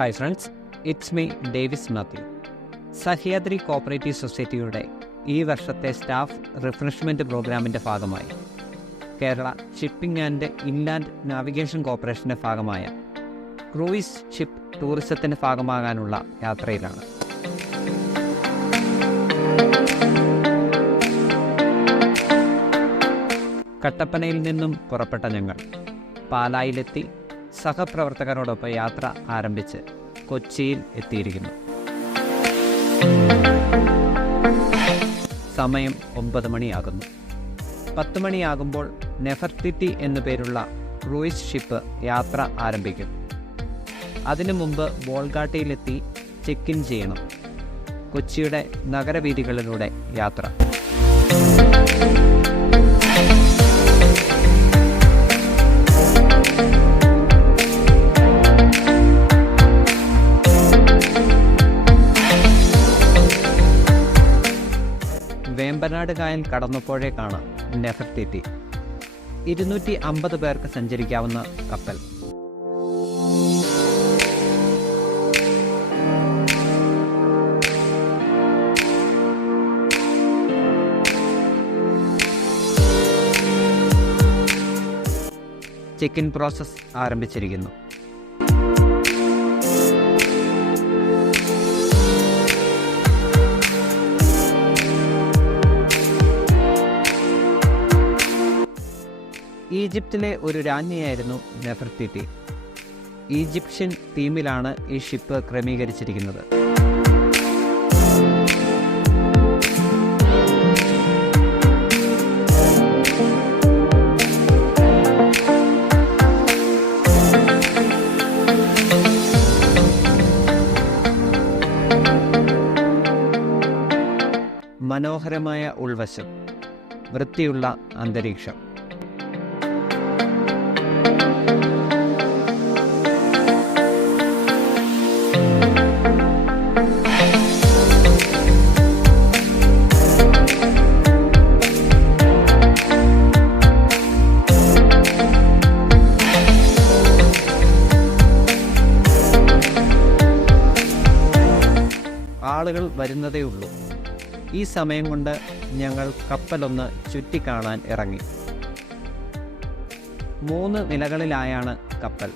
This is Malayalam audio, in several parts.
Hi friends, it's me Davis Mathew. Sahyadri cooperative സൊസൈറ്റിയുടെ ഈ വർഷത്തെ സ്റ്റാഫ് റിഫ്രഷ്മെൻറ്റ് പ്രോഗ്രാമിൻ്റെ ഭാഗമായി Kerala shipping and inland navigation കോർപ്പറേഷൻ്റെ ഭാഗമായ ക്രൂയിസ് ഷിപ്പ് ടൂറിസത്തിൻ്റെ ഭാഗമാകാനുള്ള യാത്രയിലാണ്. കട്ടപ്പനയിൽ നിന്നും പുറപ്പെട്ട ഞങ്ങൾ പാലായിലെത്തി സഹപ്രവർത്തകരോടൊപ്പം യാത്ര ആരംഭിച്ച് കൊച്ചിയിൽ എത്തിയിരിക്കുന്നു. സമയം 9 മണിയാകുന്നു. 10 മണിയാകുമ്പോൾ നെഫർട്ടിറ്റി എന്നു പേരുള്ള ക്രൂയിസ് ഷിപ്പ് യാത്ര ആരംഭിക്കും. അതിനു മുമ്പ് ബോൾഗാട്ടിയിലെത്തി ചെക്ക് ഇൻ ചെയ്യണം. കൊച്ചിയുടെ നഗരവീഥികളിലൂടെ യാത്ര. വേമ്പനാട് കായൽ കടന്നപ്പോഴേക്കാണ് നെഫർട്ടിറ്റി. 250 പേർക്ക് സഞ്ചരിക്കാവുന്ന കപ്പൽ. ചെക്ക് ഇൻ പ്രോസസ് ആരംഭിച്ചിരിക്കുന്നു. ഈജിപ്തിലെ ഒരു രാജ്ഞിയായിരുന്നു നെഫർട്ടിറ്റി. ഈജിപ്ഷ്യൻ തീമിലാണ് ഈ ഷിപ്പ് ക്രമീകരിച്ചിരിക്കുന്നത്. മനോഹരമായ ഉൾവശം, വൃത്തിയുള്ള അന്തരീക്ഷം. ആളുകൾ വരുന്നതേ ഉള്ളൂ. ഈ സമയം കൊണ്ട് ഞങ്ങൾ കപ്പലൊന്ന് ചുറ്റിക്കാണാൻ ഇറങ്ങി. 3 നിലകളിലായാണ് കപ്പൽ.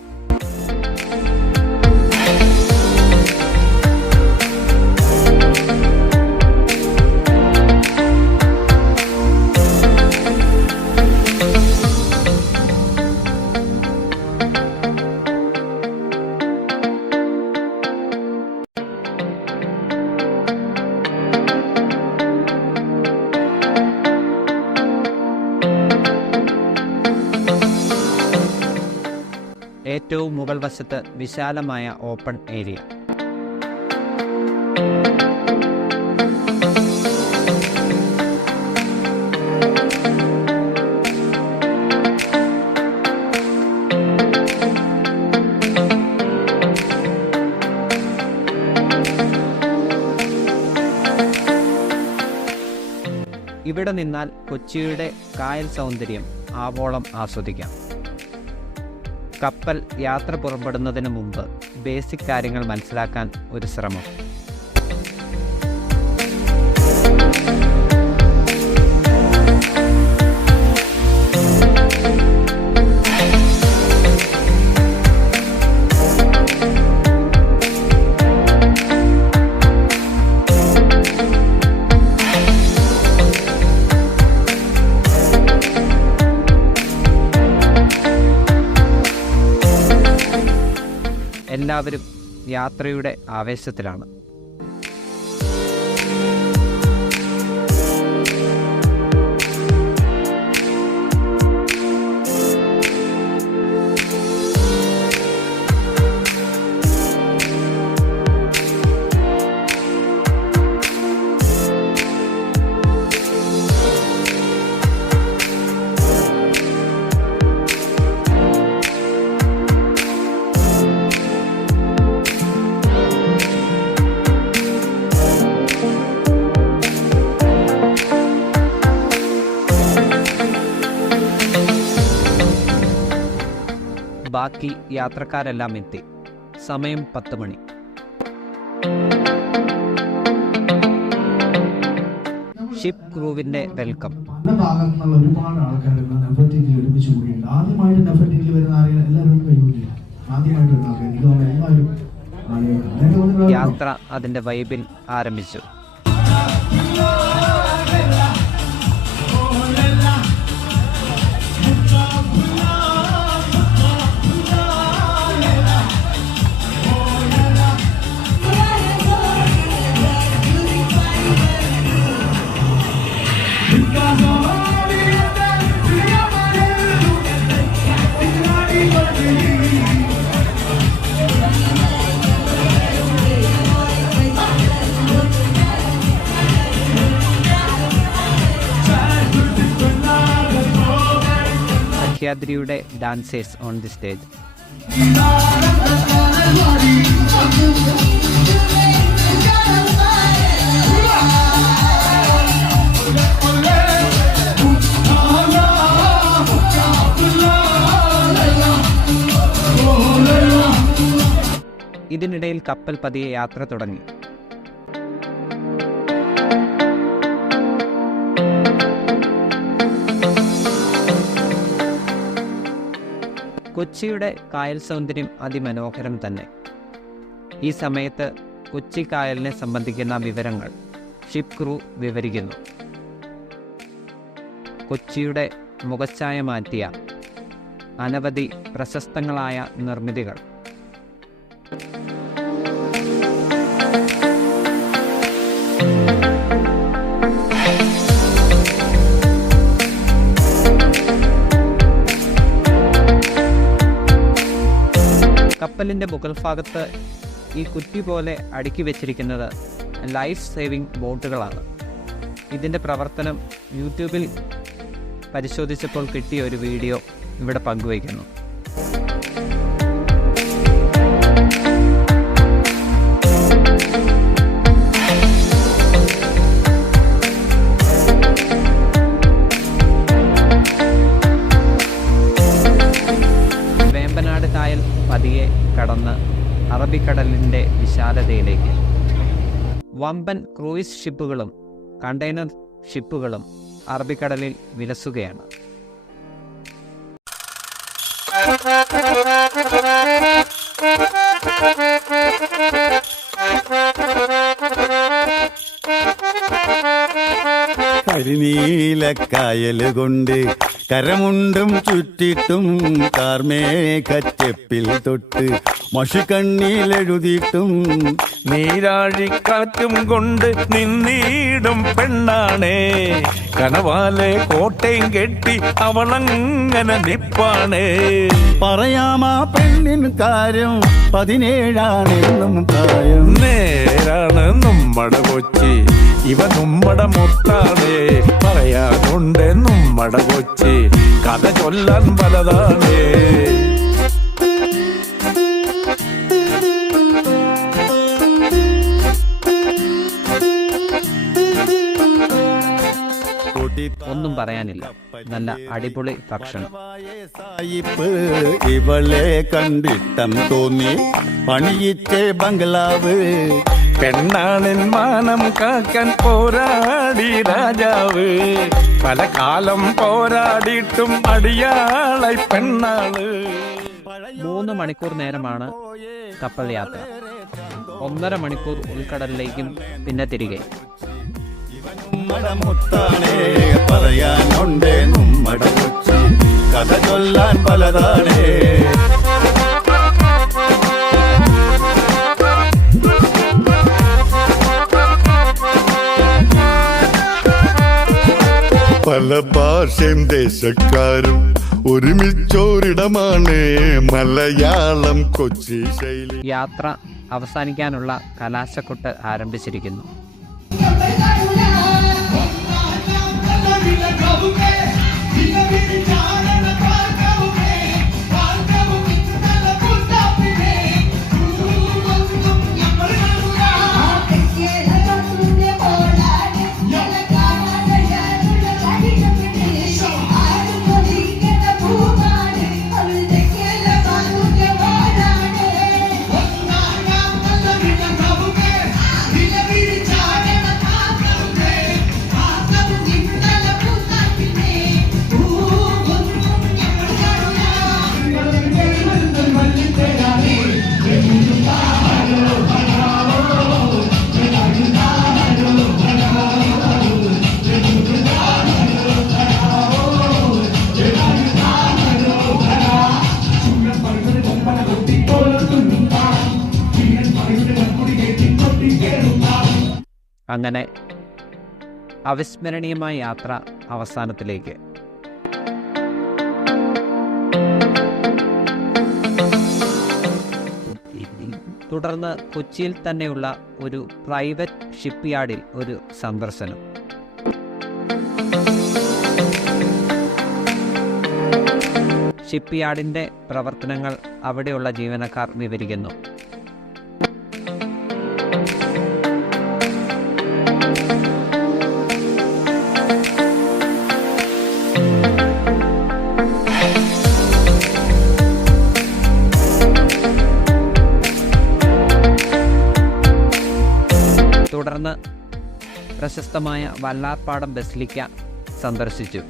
ഏറ്റവും മുകൾ വശത്ത് വിശാലമായ ഓപ്പൺ ഏരിയ. ഇവിടെ നിന്നാൽ കൊച്ചിയുടെ കായൽ സൗന്ദര്യം ആവോളം ആസ്വദിക്കാം. കപ്പൽ യാത്ര പുറപ്പെടുന്നതിന് മുമ്പ് ബേസിക് കാര്യങ്ങൾ മനസ്സിലാക്കാൻ ഒരു ശ്രമം. എല്ലാവരും യാത്രയുടെ ആവേശത്തിലാണ്. ബാക്കി യാത്രക്കാരെല്ലാം എത്തി. സമയം 10 മണി. Ship ക്രൂവിന്റെ welcome. പല ഭാഗത്തു നിന്നുള്ള ഒരുപാട് ആൾക്കാർ നെഫർട്ടിറ്റിയിൽ ഒരുമിച്ച് കൂടിയുണ്ട്. ആദ്യമായിട്ട് നെഫർട്ടിറ്റിയിൽ വരുന്ന ആരെങ്കിലും എല്ലാവരും കൈകൂടില്ല. ആദ്യമായിട്ട് വരുന്ന ആൾക്കാർ എനിക്ക് തോന്നുന്നു എല്ലാവരും യാത്ര അതിന്റെ വൈബിൽ ആരംഭിച്ചു. സഹ്യാദ്രിയുടെ ഡാൻസേഴ്സ് ഓൺ ദി സ്റ്റേജ്. ഇതിനിടയിൽ കപ്പൽ പതിയെ യാത്ര തുടങ്ങി. കൊച്ചിയുടെ കായൽ സൗന്ദര്യം അതിമനോഹരം തന്നെ. ഈ സമയത്ത് കൊച്ചി കായലിനെ സംബന്ധിക്കുന്ന വിവരങ്ങൾ ഷിപ്പ് ക്രൂ വിവരിക്കുന്നു. കൊച്ചിയുടെ മുഖച്ഛായ മാറ്റിയ അനവധി പ്രശസ്തങ്ങളായ നിർമ്മിതികൾ. കപ്പലിൻ്റെ മുകൾ ഭാഗത്ത് ഈ കുറ്റി പോലെ അടുക്കി വെച്ചിരിക്കുന്നത് ലൈഫ് സേവിംഗ് ബോട്ടുകളാണ്. ഇതിൻ്റെ പ്രവർത്തനം യൂട്യൂബിൽ പരിശോധിച്ചപ്പോൾ കിട്ടിയ ഒരു വീഡിയോ ഇവിടെ പങ്കുവയ്ക്കുന്നു. വേമ്പനാട് കായൽ പതിയെ കടന്ന് അറബിക്കടലിൻ്റെ വിശാലതയിലേക്ക്. വമ്പൻ ക്രൂയിസ് ഷിപ്പുകളും കണ്ടെയ്നർ ഷിപ്പുകളും അറബിക്കടലിൽ വിലസുകയാണ്. കരിനീലക്കായല് കൊണ്ട് കരമുണ്ടും ചുറ്റിട്ടും കാർമേഘച്ചെപ്പിൽ തൊട്ട് മഷിക്കണ്ണിലെഴുതിയിട്ടും നീരാഴിക്കാറ്റും കൊണ്ട് നിന്നീടും പെണ്ണാണേ, കനവാലെ കോട്ടയും കെട്ടി അവളങ്ങനെ നിപ്പാണേ. പറയാമാ പെണ്ണിൻ കാര്യം 17 പ്രായം. നേരാണ് നമ്മടെ കൊച്ചി, ഇവ നമ്മടെ മുത്താണേ. പറയാനുണ്ട് നമ്മടെ കൊച്ചി, കഥ ചൊല്ലാൻ പലതാണേ. ഒന്നും പറയാനില്ല, നല്ല അടിപൊളി ഭക്ഷണം. ഇവളെ കണ്ടിട്ടം തോന്നി പണിയിച്ചേ ബംഗ്ലാവ്. പെണ്ണാണിൻ മാനം കാക്കാൻ പോരാടി രാജാവ്, പല കാലം പോരാടിയിട്ടും അടിയാളായി പെണ്ണാള്. 3 മണിക്കൂർ നേരമാണ് കപ്പൽ യാത്ര. 1.5 മണിക്കൂർ ഉൾക്കടലിലേക്കും പിന്നെ തിരികെ. പറയാനുണ്ട് നമ്മടെ കൊച്ചി, കഥ ചൊല്ലാൻ പലതാണേ. പല ഭാഷയും ദേശക്കാരും ഒരുമിച്ചോരിടമാണ് മലയാളം കൊച്ചി ശൈലി. യാത്ര അവസാനിക്കാനുള്ള കലാശക്കൊട്ട് ആരംഭിച്ചിരിക്കുന്നു. അങ്ങനെ അവിസ്മരണീയമായ യാത്ര അവസാനത്തിലേക്ക്. തുടർന്ന് കൊച്ചിയിൽ തന്നെയുള്ള ഒരു പ്രൈവറ്റ് ഷിപ്പ് യാർഡിൽ ഒരു സന്ദർശനം. ഷിപ്പ് യാർഡിൻ്റെ പ്രവർത്തനങ്ങൾ അവിടെയുള്ള ജീവനക്കാർ വിവരിക്കുന്നു. തുടർന്ന് പ്രശസ്തമായ വല്ലാർപാടം ബസിലിക്ക സന്ദർശിച്ചു.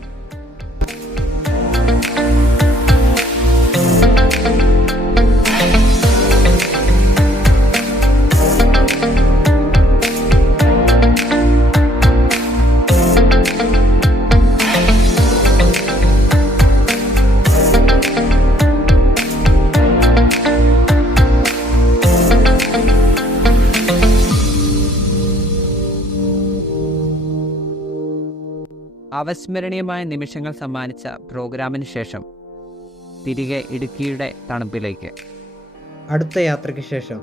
അവിസ്മരണീയമായ നിമിഷങ്ങൾ സമ്മാനിച്ച പ്രോഗ്രാമിന് ശേഷം തിരികെ ഇടുക്കിയുടെ തണുപ്പിലേക്ക്. അടുത്ത യാത്രയ്ക്ക് ശേഷം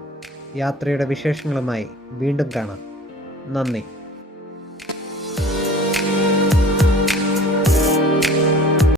യാത്രയുടെ വിശേഷങ്ങളുമായി വീണ്ടും കാണാം. നന്ദി.